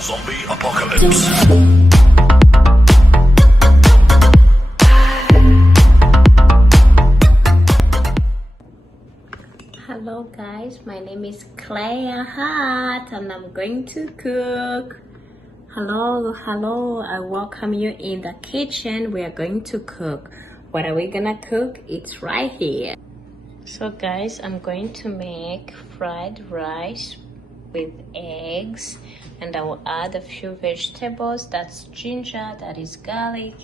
Zombie apocalypse. Hello guys, my name is Claire Hart and I'm going to cook. Hello, I welcome you in the kitchen. We are going to cook. What are we gonna cook? It's right here. So guys, I'm going to make fried rice with eggs, and I will add a few vegetables. That's ginger, that is garlic,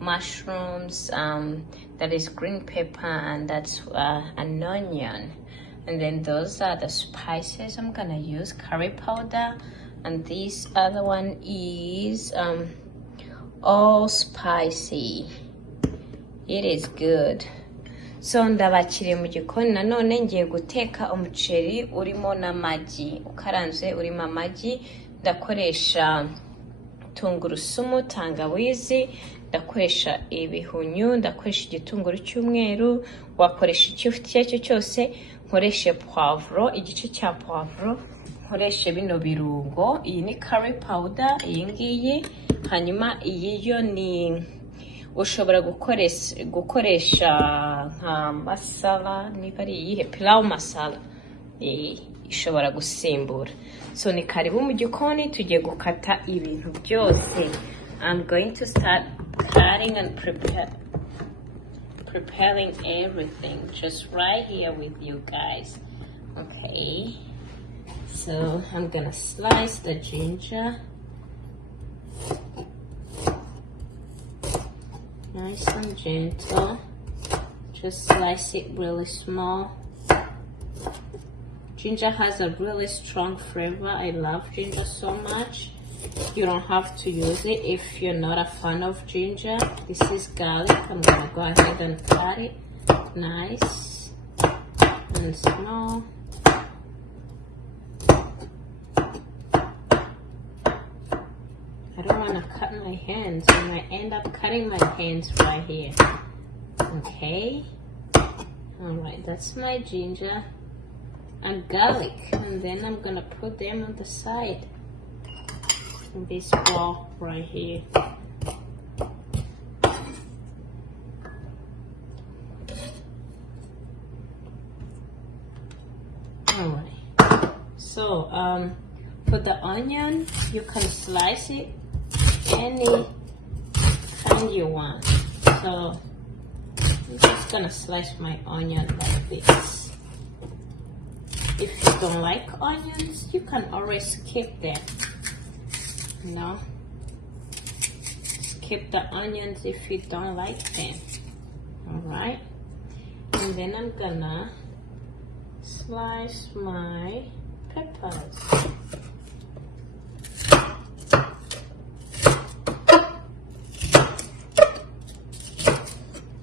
mushrooms, that is green pepper, and that's an onion. And then those are the spices I'm gonna use: curry powder, and this other one is all spicy. It is good. So ndabakiriye mu gikoni nanone ngiye guteka umuceri urimo n'amagi, ukaranze urimo amagi. Ndakoresha tungurusumu, tangawizi, ndakoresha ibihunyu, ndakoresha igitunguru cy'umweru, wakoresha icyo ufite cyo cyose. Nkoreshe poivro, igice cya poivro, nkoreshe bino birungo. Iyi ni curry powder, iyi ngiyi. Hanyuma iyi yo ni ushobora gukoresha nka masala, niba ari iyihe, pilau masala, ishobora gusimbura. So ni karibu mu gikoni, tugiye gukata ibintu byose. I'm going to start cutting and preparing everything just right here with you guys. Okay, so I'm gonna slice the ginger nice and gentle. Just slice it really small. Ginger has a really strong flavor. I love ginger so much. You don't have to use it if you're not a fan of ginger. This is garlic. I'm gonna go ahead and cut it nice and small. I don't want to cut my hands. I might end up cutting my hands right here. Okay. Alright, that's my ginger and garlic. And then I'm gonna put them on the side. In this bowl right here. Alright. So for the onion, you can slice it any kind you want. So I'm just gonna slice my onion like this. If you don't like onions, you can always skip them. You know, skip the onions if you don't like them. Alright, and then I'm gonna slice my peppers.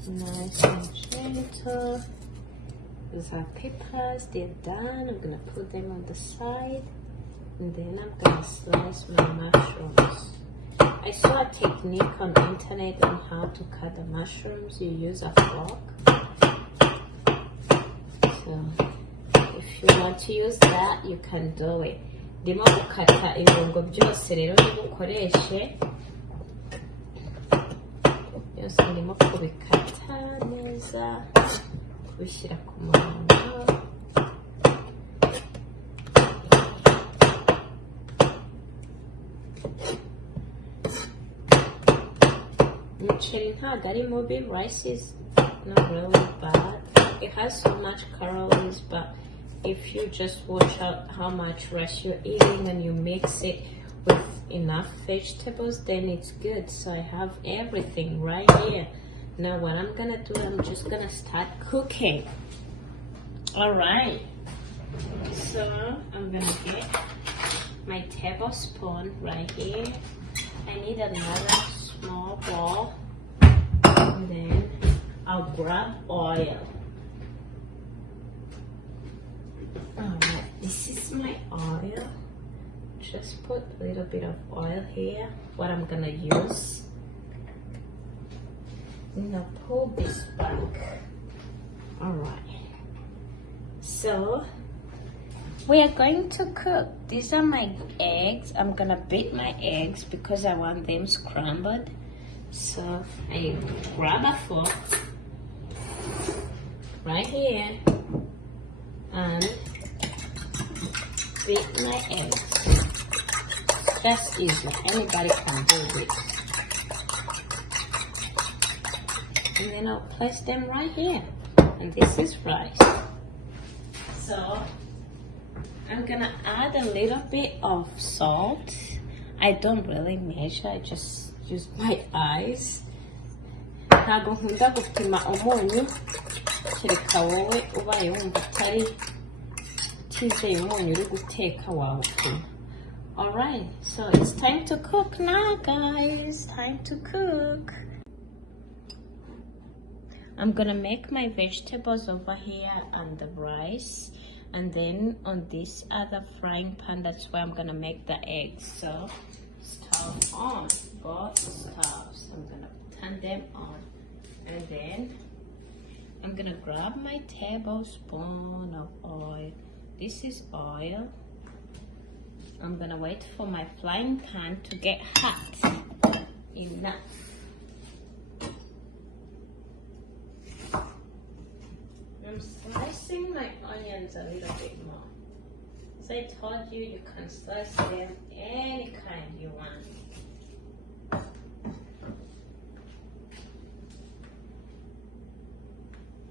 Nice and gentle. Those are peppers, they're done. I'm gonna put them on the side. And then I'm gonna slice my mushrooms. I saw a technique on the internet on how to cut the mushrooms. You use a fork. So if you want to use that, you can do it. Ndimo gukata ibirungo byose rero nibukoreshe. Byose ndimo kubikata neza, kubishyira ku murongo. Umuceri ntabwo ari mubi. Rice is not really bad. It has so much calories, but if you just watch out how much rice you're eating and you mix it with enough vegetables, then it's good. So I have everything right here. Now what I'm gonna do, I'm just gonna start cooking. Alright, so I'm gonna get my tablespoon right here. I need another small bowl, and then I'll grab oil. Alright, this is my oil. Just put a little bit of oil here, what I'm gonna use. Now pull this back. Alright, so We are going to cook. These are my eggs. I'm gonna beat my eggs because I want them scrambled. So I grab a fork right here and beat my eggs. That's easy. Anybody can do this. And then I'll place them right here. And this is rice. So I'm gonna add a little bit of salt. I don't really measure, I just use my eyes. Ntago nkunda gupima umunyu kereka wowe ubaye wumva utari utizeye umunyu uri guteka wawupima. Alright, so it's time to cook now, guys. Time to cook. I'm gonna make my vegetables over here and the rice. And then on this other frying pan, that's where I'm gonna make the eggs. So stove on, both stoves. I'm gonna turn them on. And then I'm gonna grab my tablespoon of oil. This is oil. I'm gonna wait for my frying pan to get hot enough. I'm slicing my onions a little bit more. As I told you, you can slice them any kind you want.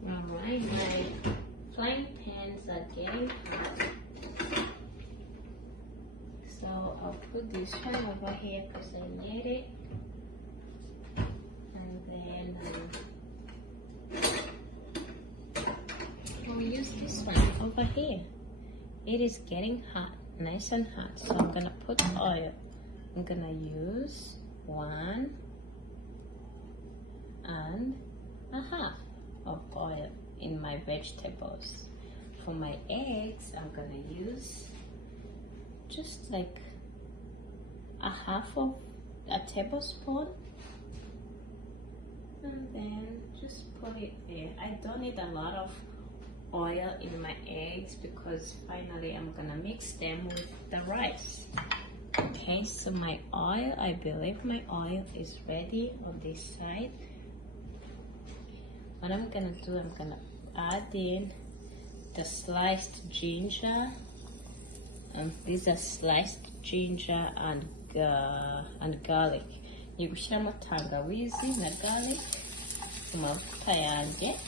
Alright, my frying pans are getting hot. So I'll put this one over here because I need it. And then we'll use this one over here. It is getting hot, nice and hot. So I'm gonna put oil. I'm gonna use 1.5 of oil in my vegetables. For my eggs, I'm gonna use just like 1/2 of a tablespoon. And then just put it there. I don't need a lot of oil in my eggs because finally I'm gonna mix them with the rice. Okay, so my oil, I believe my oil is ready on this side. What I'm gonna do, I'm gonna add in the sliced ginger. These are sliced ginger and garlic. You gushyiramo tangawizi na garlic mu mavuta yanjye.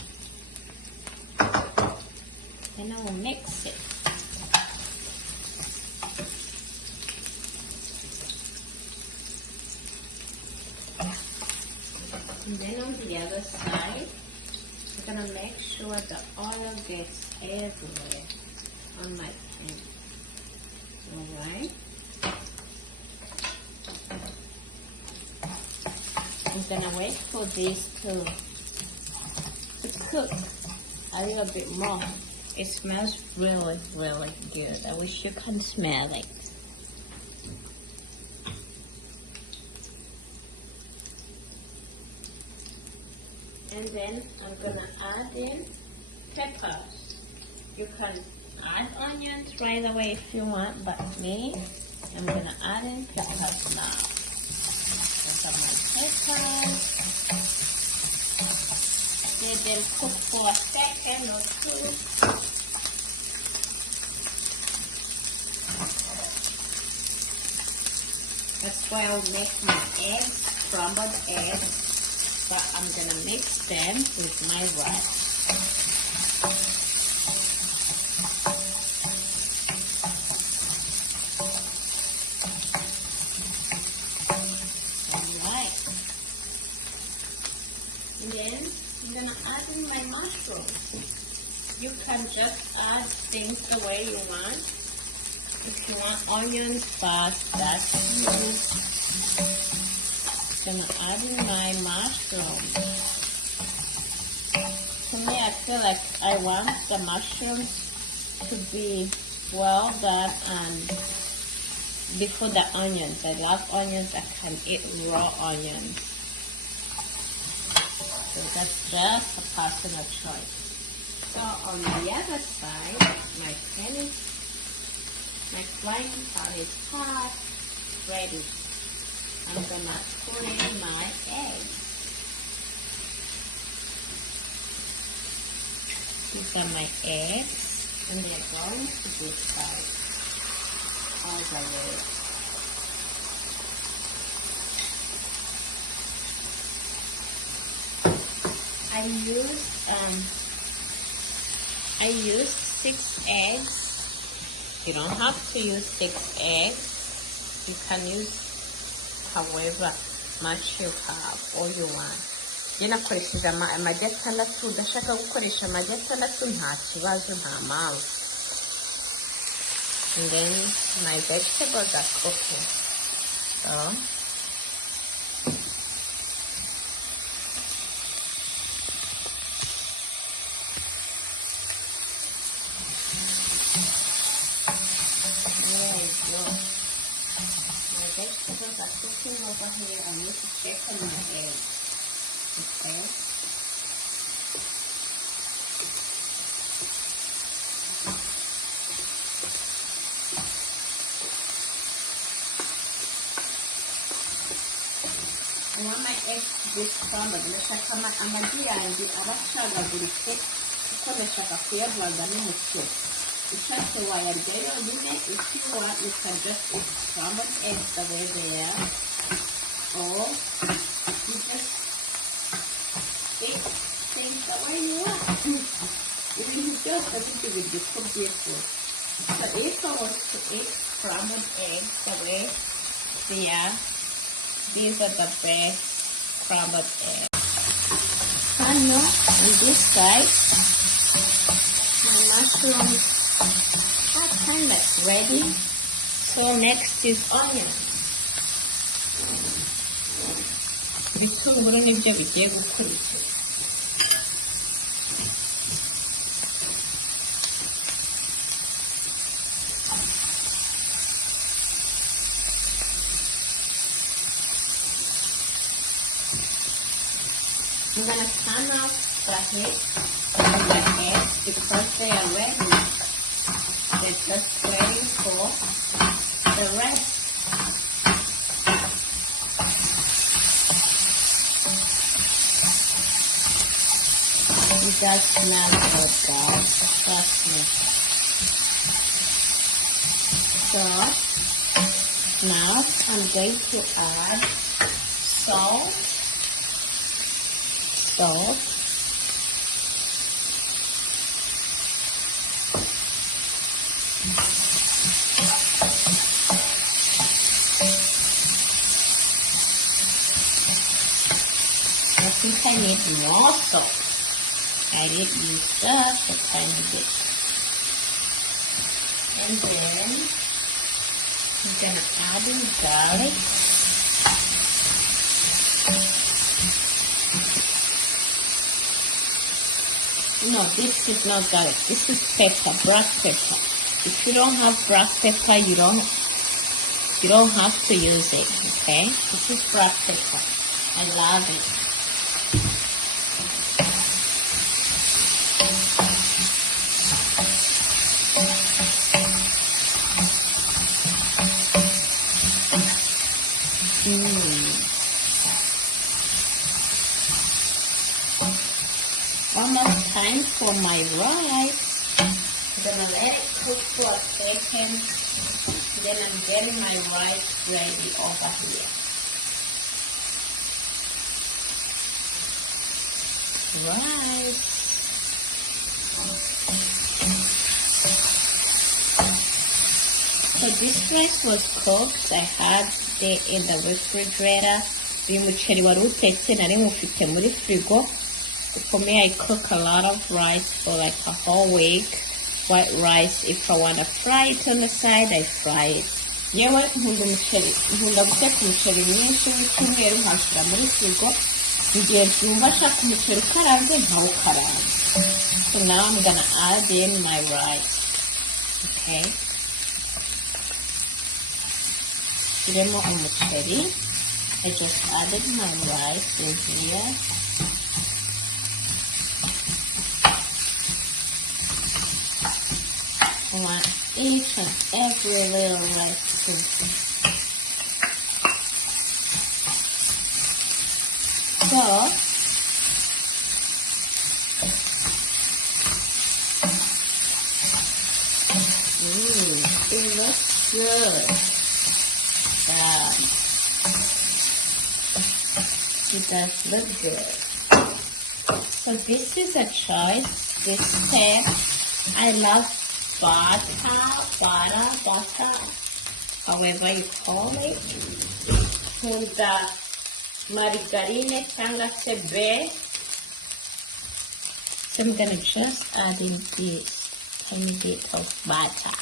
And I will mix it. And then on the other side, I'm gonna make sure the oil gets everywhere on my pan. Alright. I'm gonna wait for this to cook a little bit more. It smells really, really good. I wish you can smell it. And then I'm gonna add in peppers. You can add onions right away if you want, but me, I'm gonna add in peppers now. Those are my peppers. Let them cook for a second or two. That's why I'll make my eggs, scrambled eggs, but I'm gonna mix them with my rice. Alright. And then I'm gonna add in my mushrooms. You can just add things the way you want. If you want onions fast, that's you. Gonna add in my mushrooms. To me, I feel like I want the mushrooms to be well done and before the onions. I love onions. I can eat raw onions. So that's just a personal choice. So on the other side, my pan is My frying pan is hot, ready. I'm gonna put in my eggs. These are my eggs, and they're going to be fried all the way. I used 6 eggs. You don't have to use 6 eggs. You can use however much you have or you want. Nakoresheje amagi atandatu, udashaka gukoresha amagi atandatu nta kibazo, nta mpamvu. And then my vegetables are cooking. So there you go. My vegetables are cooking over here. I need to check on my eggs. Okay. I want my eggs to be scrambled. Ndashaka amagi yanjye abashagaguritse kuko ndashaka kuyavanga n'umuceri. Ushatse wayarya yonyine. If you want, you can just eat scrambled eggs the way they are, or you just eat things the way you want. Even if you just doesn't give it the cook beautiful. So if I was to eat scrambled eggs the way they are, these are the best scrambled eggs. And now on this side, my mushrooms are kind of ready. So next is onion. Ibitunguru nibyo bigiye gukurikira. I'm going to turn off the heat of the eggs because they are ready. They're just waiting for the rest. It does smell good, guys. Trust me. So now I'm going to add salt. I think I need more salt. I did use just a tiny bit. And then I'm gonna add in garlic. No, this is not garlic. This is pepper, black pepper. If you don't have black pepper, you don't have to use it. Okay? This is black pepper. I love it. Almost time for my rice. I'm gonna let it cook for a second. Then I'm getting my rice ready over here. Rice. So this rice was cooked. I had it in the refrigerator. Uyu muceri wari utetse nari mufite muri frigo. For me, I cook a lot of rice for like a whole week. White rice, if I want to fry it on the side, I fry it. Yewe nkunda guteka umuceri mwinshi w'icyumweru nkashyira muri frigo. Igihe byumva ashaka umuceri ukaranze nkawukaranga. So now I'm gonna add in my rice. Okay. Shyiremo umuceri. I just added my rice in here. each and every little recipe. So, it looks good. It does look good. So this is a choice. This step, I love butter, however you call it. Junta margarine cyangwa se be. So I'm gonna just add in this tiny bit of butter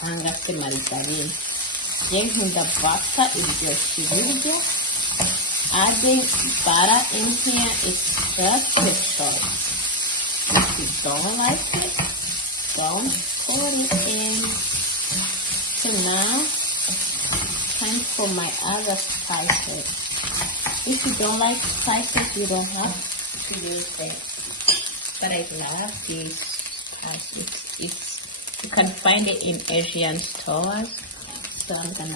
cyangwa se margarine. Then the butter is just video. Adding butter in here is just a choice. If you don't like it, don't put it in. So now, time for my other spices. If you don't like spices, you don't have to use it. But I love these spices. You can find it in Asian stores. So I'm gonna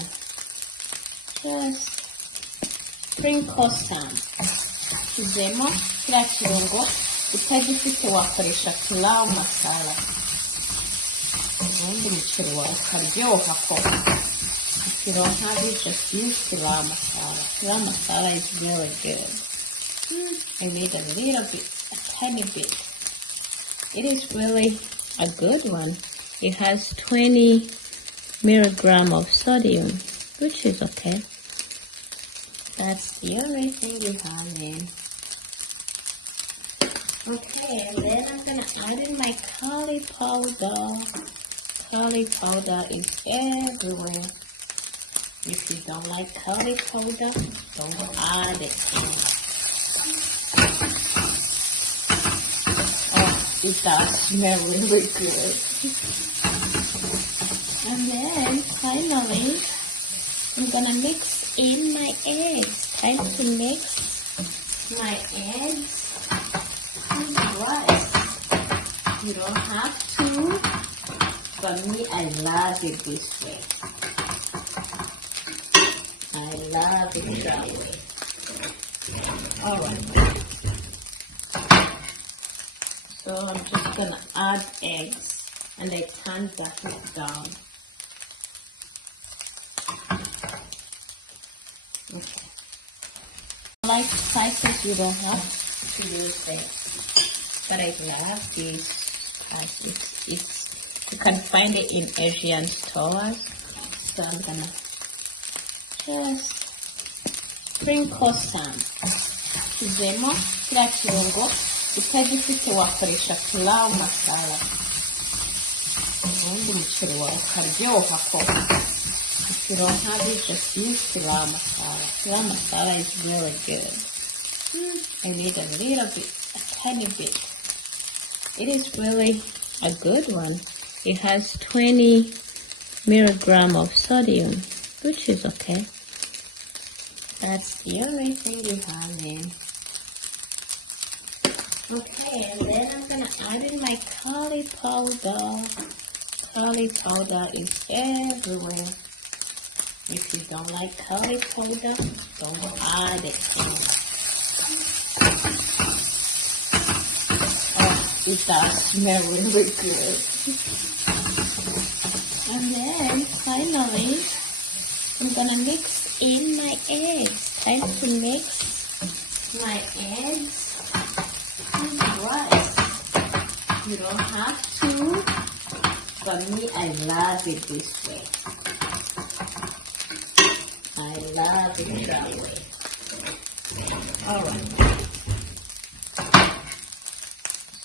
just sprinkle some. Kizemo kila kirungo utagifite wakoresha pilau masala. Ubundi umuceri wawe ukaryoha ko. If you don't have it, just use pilau masala. Pilau masala is very good. I made a little bit, a tiny bit. It is really a good one. It has 20 milligrams of sodium, which is okay. That's the only thing you have in. Okay, and then I'm gonna add in my curry powder. Curry powder is everywhere. If you don't like curry powder, don't add it in. Oh, it does smell really good. And then finally, I'm gonna mix in my eggs. Time to mix my eggs and rice. You don't have to, but me, I love it this way. I love it that way. Alright. So I'm just gonna add eggs and I turn the heat down. Okay. Like spices, you don't have to use it, but I love these spices. You can find it in Asian stores. So I'm gonna just sprinkle some. Kizemo kila kirungo utagifite wakoresha pilau masala. Ubundi umuceri wawe ukaryoha ko. If you don't have it, just use pilau masala. Pilau masala is really good. I made a little bit, a tiny bit. It is really a good one. It has 20 milligrams of sodium, which is okay. That's the only thing you have in. Okay, and then I'm gonna add in my curry powder. Curry powder is everywhere. If you don't like curry powder, don't add it in. Oh, it does smell really good. And then finally, I'm gonna mix in my eggs. Time to mix my eggs and rice. You don't have to, but me, I love it this way. I love it that way. Alright.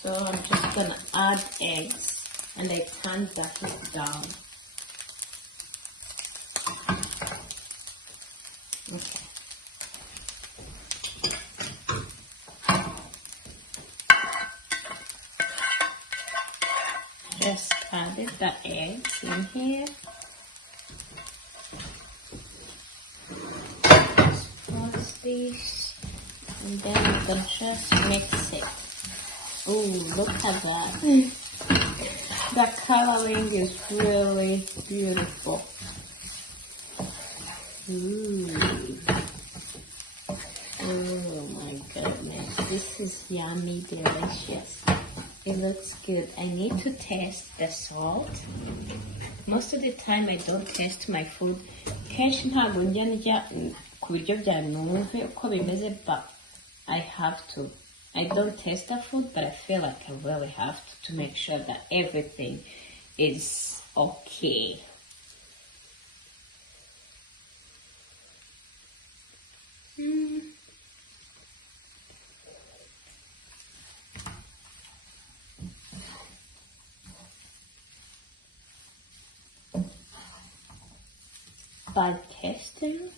So I'm just gonna add eggs and I turn the heat down. Okay. Just added the eggs in here. This, and then you can just mix it. Oh, look at that. The coloring is really beautiful. Ooh. Oh my goodness. This is yummy, delicious. It looks good. I need to taste the salt. Most of the time I don't taste my food. Kenshi ntabwo njya ndya ku biryo bya numve uko bimeze, but I have to. I don't taste the food, but I feel like I really have to make sure that everything is okay. By tasting,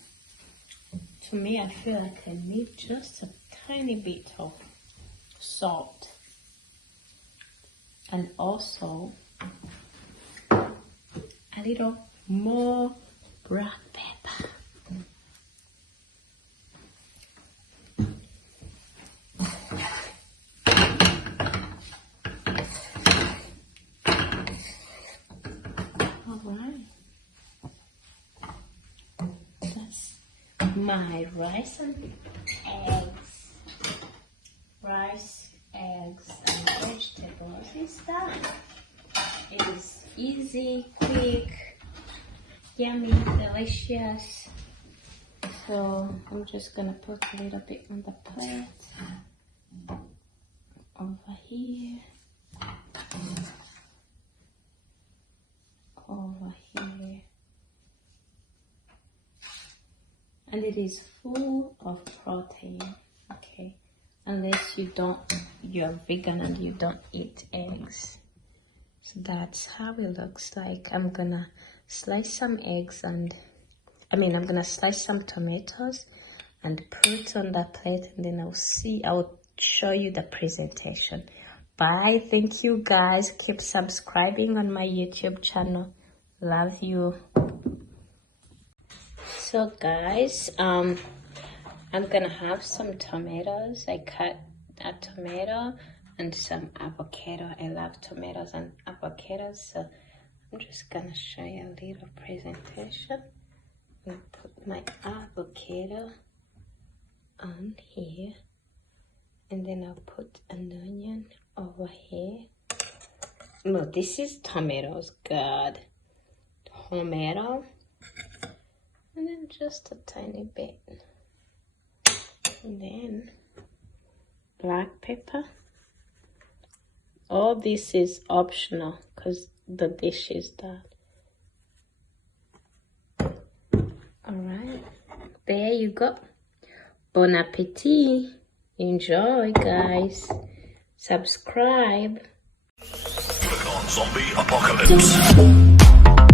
to me, I feel like I need just a tiny bit of salt and also a little more black pepper. All right. My rice and eggs. Rice, eggs, and vegetables is done. It is easy, quick, yummy, delicious. So I'm just gonna put a little bit on the plate. Over here. Over here. And it is full of protein, okay? Unless you're vegan and you don't eat eggs. So that's how it looks like. I'm gonna slice some eggs and, I'm gonna slice some tomatoes and put on the plate, and then I'll show you the presentation. Bye, thank you guys. Keep subscribing on my YouTube channel. Love you. So guys, I'm gonna have some tomatoes. I cut a tomato and some avocado. I love tomatoes and avocados, so I'm just gonna show you a little presentation. I'm gonna put my avocado on here, and then I'll put an onion over here. No, this is tomatoes, God. Tomato. And then just a tiny bit. And then black pepper. All this is optional because the dish is done. Alright, there you go. Bon appetit. Enjoy, guys. Subscribe. Zombie apocalypse.